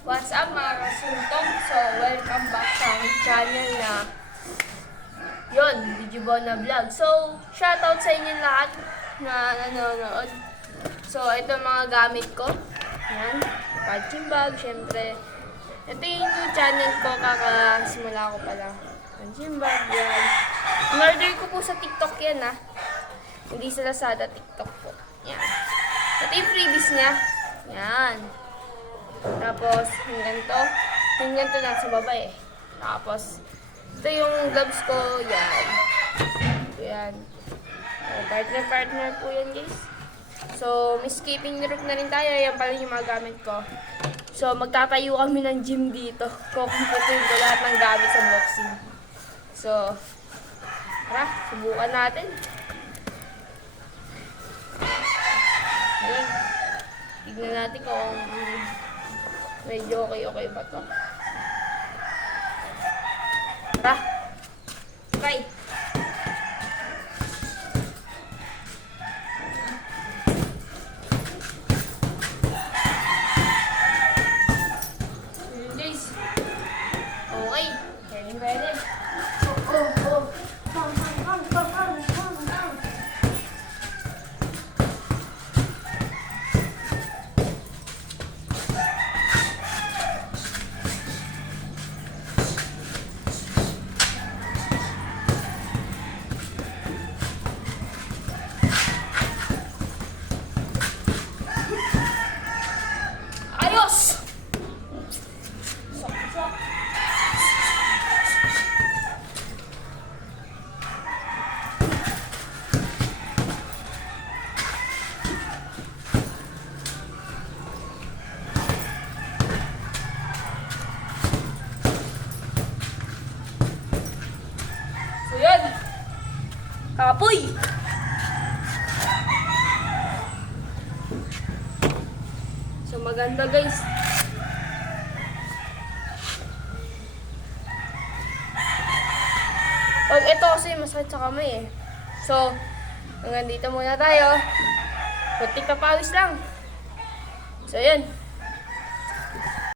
What's up mga kasuntong? So, welcome back sa aking channel na yun, Digibona Vlog. So, shoutout sa inyo lahat na nanonood. So, ito mga gamit ko. Yan, punching bag, syempre. Ito yung new channel ko, kakasimula ko pala. Punching bag, yan. In-order ko po sa TikTok yan Hindi sa Lazada, TikTok po. Yan. Ito yung freebies niya. Yan. Tapos, yung ganito lang sa baba Tapos, ito yung gloves ko, yan. Yan. So, partner po yan, guys. So, may skipping rope na rin tayo. Yan pala yung mga gamit ko. So, magtatayo kami ng gym dito. Kukumputin ko lahat ng gamit sa boxing. So, tara, subukan natin. Ayan. Tignan natin kung medyo okay ba to. Tara. Try. Guys. Okay. Pwede. Oh. Kapoy! So, maganda guys. Pag ito kasi masakit sa kamay So, hanggang dito muna tayo. Kunting papawis lang. So, yun.